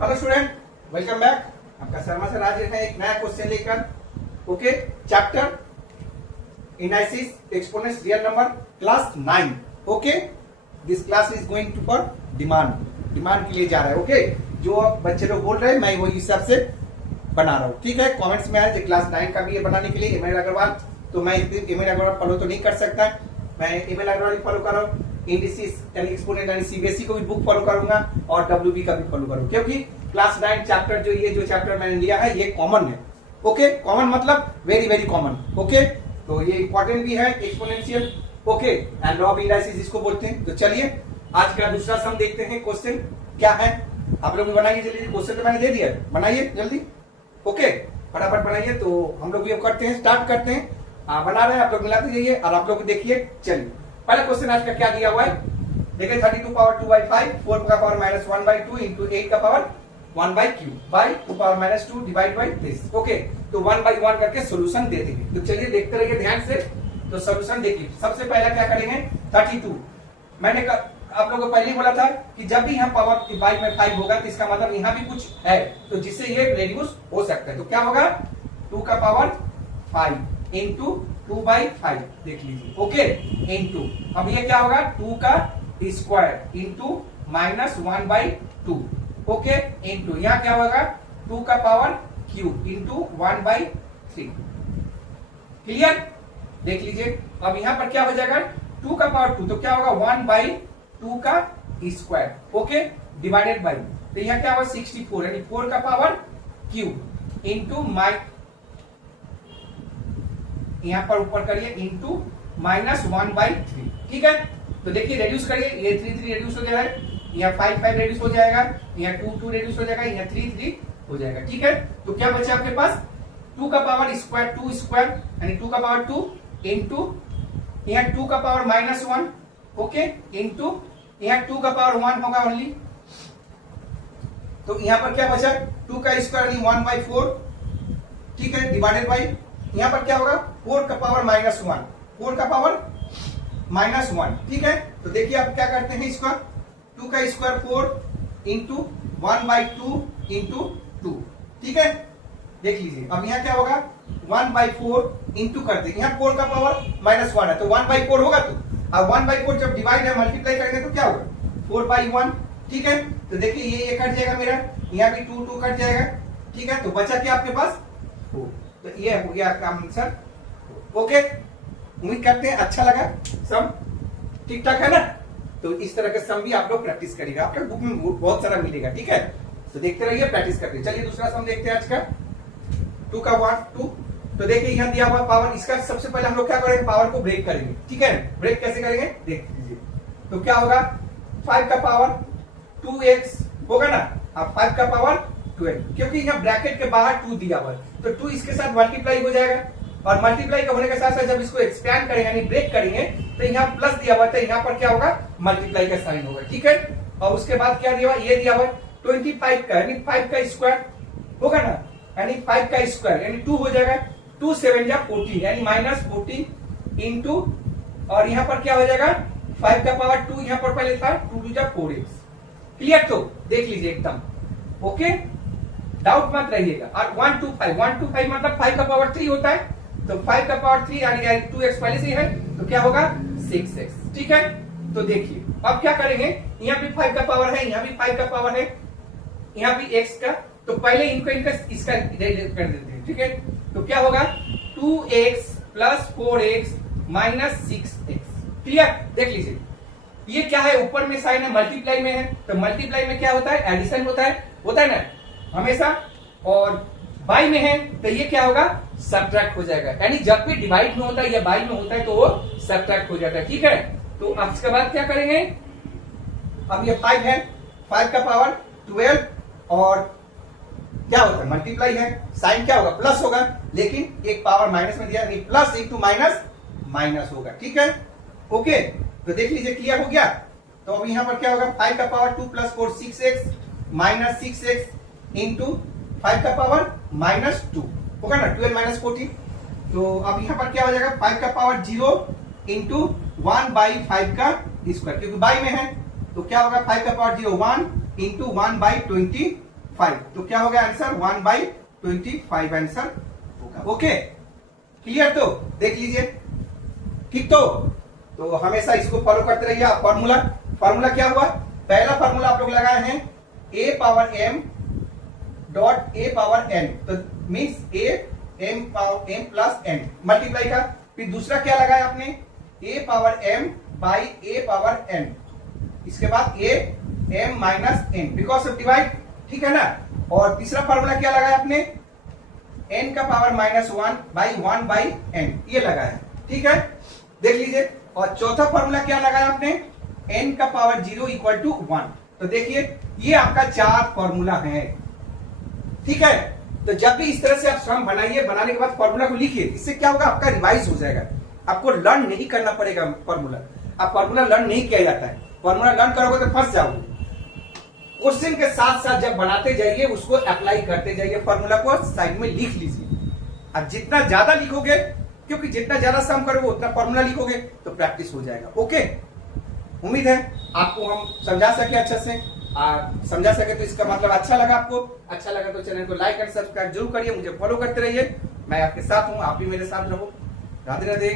Hello student, welcome back. आपका Sharma sir आज है एक नया क्वेश्चन लेकर। Okay, chapter analysis exponents real number class 9। Okay, this class is going to for demand के लिए जा रहा है। ओके, जो अब बच्चे लोग बोल रहे हैं मैं वही हिसाब से बना रहा हूँ। ठीक है, कमेंट्स में आया क्लास 9 का भी ये बनाने के लिए एमएल अग्रवाल, तो मैं एमएल अग्रवाल फॉलो तो नहीं कर सकता, मैं एमएल अग्रवाल फॉलो कर रहा हूँ। इंडिसेस यानी एक्सपोनेंट यानी सीबीएसई को भी बुक फॉलो करूंगा और डब्ल्यूबी का भी फॉलो करूंगा, क्योंकि क्लास 9 चैप्टर जो चैप्टर मैंने लिया है ये कॉमन है। ओके, कॉमन मतलब वेरी वेरी कॉमन। ओके, तो ये इंपॉर्टेंट भी है exponential. Okay, and law of indices इसको बोलते हैं। तो चलिए आज का दूसरा सम देखते हैं। क्वेश्चन क्या है, आप लोग भी बनाइए जल्दी। क्वेश्चन तो मैंने दे दिया, बनाइए जल्दी। ओके, फटाफट बनाइए। तो हम लोग भी अब करते हैं, स्टार्ट करते हैं। बना रहे हैं, आप लोग मिलाते जाइए और आप लोग देखिए। चलिए पहला क्वेश्चन आज का क्या दिया हुआ है, देखिए 32 पावर 2/5, 4 का पावर -1/2 इंटू 8 का power 1/3 by 2 power -2 divide by this. Okay, तो 1/1 करके सोल्यूशन दे देंगे। तो चलिए देखते रहिए ध्यान से। तो सोल्यूशन देखिए, सबसे पहला क्या करेंगे 32। मैंने आप लोगों को पहले ही बोला था कि जब भी यहाँ पावर डिवाइड में 5 होगा तो इसका मतलब यहाँ भी कुछ है, तो जिससे ये रेड्यूस हो सकता है। तो क्या होगा 2 का पावर 5 इंटू 2/5 देख लीजिए। ओके, इंटू अब ये क्या होगा 2 का स्क्वायर इंटू -1/2। ओके, इंटू यहाँ क्या होगा 2 का पावर क्यूब इंटू 1/3। क्लियर, देख लीजिए। अब यहाँ पर क्या हो जाएगा 2 का पावर 2, तो क्या होगा 1/2 का स्क्वायर। ओके, डिवाइडेड बाई, तो यहाँ क्या होगा 64 यानी 4 का पावर क्यूब इंटू यहाँ पर ऊपर करिए इंटू -1/3। ठीक है, तो देखिए रेड्यूस करिए, ये 3 रेड्यूस हो जाएगा, यहाँ 5 रेड्यूस हो जाएगा, यहाँ 2 रेड्यूस हो जाएगा, यहाँ 3 हो जाएगा। ठीक है, तो क्या बचा आपके पास 2 का पावर स्क्वायर 2 स्क्वायर यानी 2 का पावर 2 इंटू यहाँ 2 का पावर -1। ओके, इंटू यहाँ 2 का पावर 1 होगा ओनली। तो यहाँ पर क्या बचा 2 का स्क्वायर यानी 1/4। ठीक है, डिवाइडेड बाई यहाँ पर क्या होगा 4 का पावर -1, 4 का पावर -1। ठीक है, तो देखिए आप क्या करते हैं इसका 2 का स्क्वायर 4 इंटू 1/2 इंटू 2। ठीक है, देख लीजिए। अब यहाँ क्या होगा 1/4 इंटू करते हैं, यहाँ 4 का पावर -1 है तो 1/4 होगा। तो अब 1/4 जब डिवाइड है मल्टीप्लाई करेंगे तो क्या होगा 4/1। ठीक है, तो देखिए ये कट जाएगा मेरा, यहाँ भी 2 कट जाएगा। ठीक है, तो बचा क्या आपके पास 4। तो ये हो गया आपका आंसर। ओके, उम्मीद करते हैं अच्छा लगा, सम ठीक ठाक है ना। तो इस तरह के सम भी आप लोग प्रैक्टिस करिएगा, आपके बुक में बहुत सारा मिलेगा। ठीक है, तो देखते रहिए, प्रैक्टिस करते। चलिए दूसरा सम देखते हैं आज का 2 का 2। तो देखिए यहाँ दिया हुआ पावर, इसका सबसे पहले हम लोग क्या करेंगे पावर को ब्रेक करेंगे। ठीक है, ब्रेक कैसे करेंगे देख लीजिए। तो क्या होगा 5 का पावर 2x होगा ना, अब 5 का पावर 12, क्योंकि यहाँ ब्रैकेट के बाहर 2 दिया हुआ है तो 2 इसके साथ मल्टीप्लाई हो जाएगा, और मल्टीप्लाई होने के साथ साथ जब इसको एक्सपैंड करेंगे यानी ब्रेक करेंगे तो यहाँ प्लस दिया हुआ है, यहाँ पर क्या होगा मल्टीप्लाई का साइन होगा। ठीक है, और उसके बाद क्या दिया हुआ ये दिया हुआ 25 का यानी 5 का स्क्वायर होगा ना, यानी 5 का स्क्वायर यानी 2 हो जाएगा, 2 7 जा 14 यानी -14 इंटू, और यहाँ पर क्या हो जाएगा 5 का पावर 2, यहाँ पर पहले था 2 2 जा 4x। क्लियर, तो देख लीजिए एकदम। ओके, डाउट मत रहिएगा। और 125 मतलब 5 का पावर 3 होता है, तो 5 का पावर 3 यानी 2x पहले से है तो क्या होगा 6x। ठीक है, तो देखिए अब क्या करेंगे, यहाँ भी 5 का पावर है, यहाँ भी 5 का पावर है, यहाँ भी x का, तो पहले इनका इसका कर देते हैं। ठीक है, तो क्या होगा 2x plus 4x minus 6x। Clear, देख लीजिए ये क्या है, ऊपर में साइन है, मल्टीप्लाई में है, तो मल्टीप्लाई में क्या होता है एडिशन होता है ना हमेशा, और बाई में है तो ये क्या होगा सब्ट्रैक्ट हो जाएगा, यानी जब भी डिवाइड में होता है या बाई में होता है तो वो सब्ट्रैक्ट हो जाता है। ठीक है, तो अब इसके बाद क्या करेंगे, अब ये 5 है, 5 का पावर 12, और क्या होता है मल्टीप्लाई है, साइन क्या होगा प्लस होगा, लेकिन एक पावर माइनस में दिया यानी प्लस इंटू माइनस होगा। ठीक है, ओके, तो देख लीजिए क्लियर हो गया। तो अब यहाँ पर क्या होगा 5 का power 2 plus 4 6x minus 6x into 5 का पावर -2 होगा ना, 12 - 14। तो अब यहाँ पर क्या हो जाएगा 5 का पावर 0 इंटू 1/5 का स्क्वायर, क्योंकि बाई में है तो क्या होगा 5 का पावर 0 1 इंटू 1/25 5, तो क्या हो गया आंसर 1/25 आंसर होगा। ओके क्लियर, तो देख लीजिए ठीक। तो हमेशा इसको फॉलो करते रहिए आप। फॉर्मूला क्या हुआ, पहला फॉर्मूला आप लोग लगाए हैं a power m dot a power n, तो means a m plus n multiply का। फिर दूसरा क्या लगाया आपने, a power m by a power n, इसके बाद a m minus n because of divide, ठीक है ना। और तीसरा फॉर्मूला क्या लगाया आपने, n का पावर -1 बाई 1 बाई n, ये लगाया, ठीक है देख लीजिए। और चौथा फॉर्मूला क्या लगाया आपने, n का पावर 0 इक्वल टू 1। तो देखिए ये आपका 4 फॉर्मूला है, ठीक है। तो जब भी इस तरह से आप सम बनाइए, बनाने के बाद फॉर्मूला को लिखिए, इससे क्या होगा आपका रिवाइज हो जाएगा, आपको लर्न नहीं करना पड़ेगा फॉर्मूला। आप फॉर्मूला लर्न नहीं किया जाता है, फॉर्मूला लर्न करोगे तो फंस जाओगे। क्वेश्चन के साथ साथ जब बनाते जाइए उसको अप्लाई करते जाइए, फॉर्मूला को साइड में लिख लीजिए। अब जितना ज्यादा लिखोगे, क्योंकि जितना ज्यादा सम करोगे उतना फॉर्मूला लिखोगे तो प्रैक्टिस हो जाएगा। ओके, उम्मीद है आपको हम समझा सके अच्छे से, समझा सके तो इसका मतलब अच्छा लगा आपको। अच्छा लगा तो चैनल को लाइक एंड सब्सक्राइब जरूर करिए, मुझे फॉलो करते रहिए। मैं आपके साथ हूं, आप भी मेरे साथ रहो। राधे राधे।